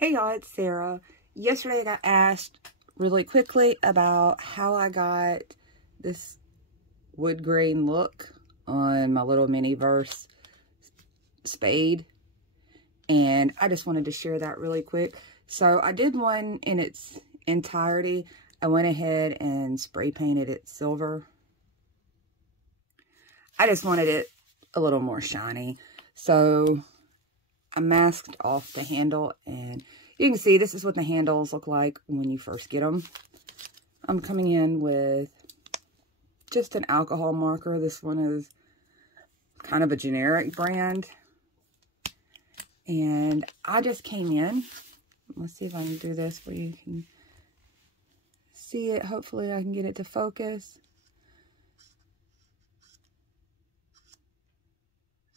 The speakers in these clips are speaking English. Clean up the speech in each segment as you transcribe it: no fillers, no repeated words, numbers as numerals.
Hey y'all, it's Sarah. Yesterday I got asked really quickly about how I got this wood grain look on my little Miniverse spade. And I just wanted to share that really quick. So I did one in its entirety. I went ahead and spray painted it silver. I just wanted it a little more shiny. So I masked off the handle, and you can see this is what the handles look like when you first get them. I'm coming in with just an alcohol marker. This one is kind of a generic brand. And I just came in. Let's see if I can do this where you can see it. Hopefully I can get it to focus.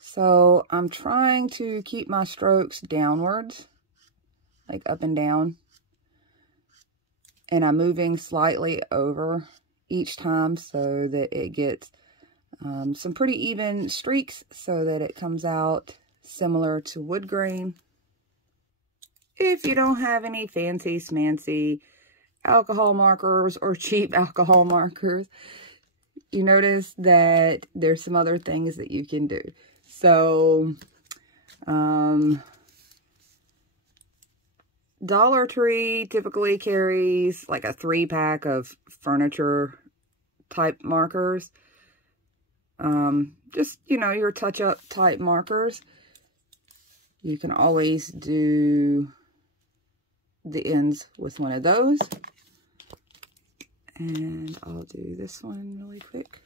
So I'm trying to keep my strokes downwards, like up and down. And I'm moving slightly over each time so that it gets some pretty even streaks so that it comes out similar to wood grain. If you don't have any fancy smancy alcohol markers or cheap alcohol markers, you notice that there's some other things that you can do. So, Dollar Tree typically carries like a 3-pack of furniture type markers. Just, you know, your touch-up type markers. You can always do the ends with one of those. And I'll do this one really quick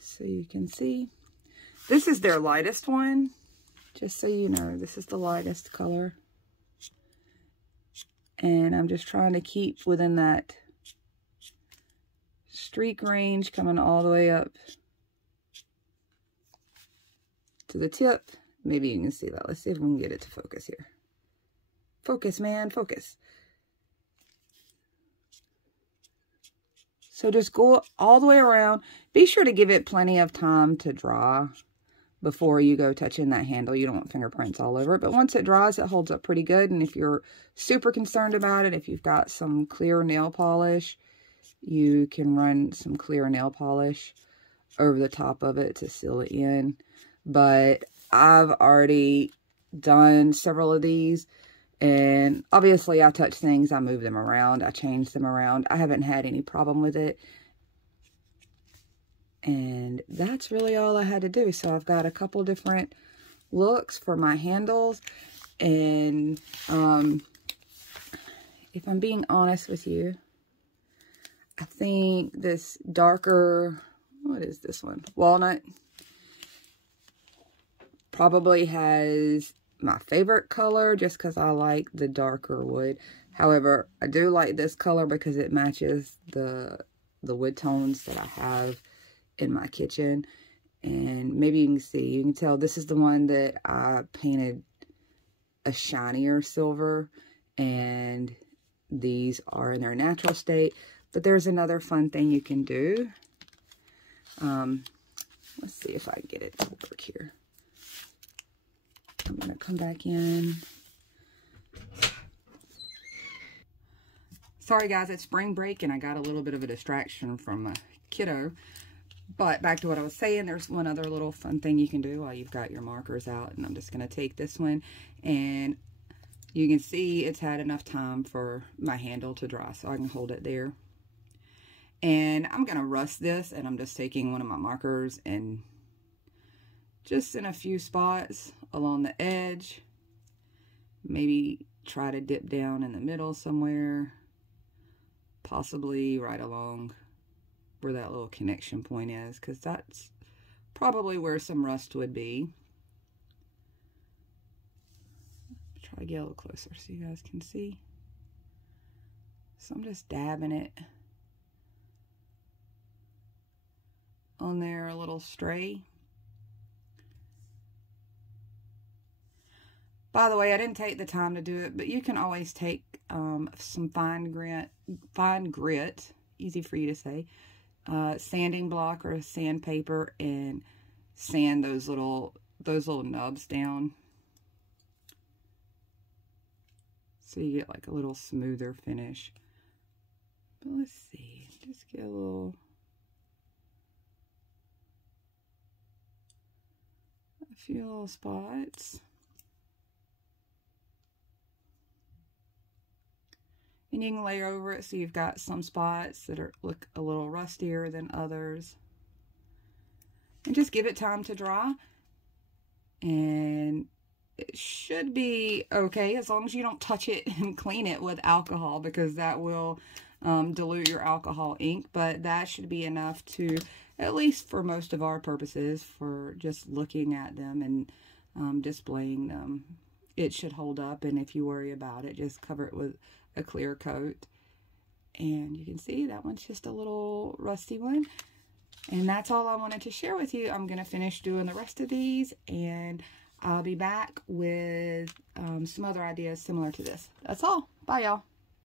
so you can see. This is their lightest one, just so you know. This is the lightest color. And I'm just trying to keep within that streak range, coming all the way up to the tip. Maybe you can see that. Let's see if we can get it to focus here. Focus, man, focus. So just go all the way around. Be sure to give it plenty of time to dry before you go touching that handle. You don't want fingerprints all over it. But once it dries, it holds up pretty good. And if you're super concerned about it, if you've got some clear nail polish, you can run some clear nail polish over the top of it to seal it in. But I've already done several of these. And obviously I touch things, I move them around, I change them around. I haven't had any problem with it. And that's really all I had to do. So I've got a couple different looks for my handles. And if I'm being honest with you, I think this darker, what is this one? Walnut. Probably has my favorite color just because I like the darker wood. However, I do like this color because it matches the wood tones that I have in my kitchen. And maybe you can see, you can tell this is the one that I painted a shinier silver, and these are in their natural state. But there's another fun thing you can do. Let's see if I can get it to work here. I'm going to come back in. Sorry guys, it's spring break and I got a little bit of a distraction from a kiddo. But back to what I was saying, there's one other little fun thing you can do while you've got your markers out. And I'm just going to take this one, and you can see it's had enough time for my handle to dry, so I can hold it there. And I'm going to rust this, and I'm just taking one of my markers and just in a few spots along the edge, maybe try to dip down in the middle somewhere, possibly right along where that little connection point is, because that's probably where some rust would be. Try to get a little closer so you guys can see. So I'm just dabbing it on there a little stray. By the way, I didn't take the time to do it, but you can always take some fine grit, easy for you to say, sanding block or sandpaper, and sand those little nubs down. so you get like a little smoother finish. But let's see, just get a few little spots. And you can layer over it so you've got some spots that look a little rustier than others. And just give it time to dry. And it should be okay as long as you don't touch it and clean it with alcohol, because that will dilute your alcohol ink. But that should be enough to, at least for most of our purposes, for just looking at them and displaying them, it should hold up. And if you worry about it, just cover it with a clear coat. And you can see that one's just a little rusty one. And that's all I wanted to share with you. I'm going to finish doing the rest of these, and I'll be back with some other ideas similar to this. That's all. Bye, y'all.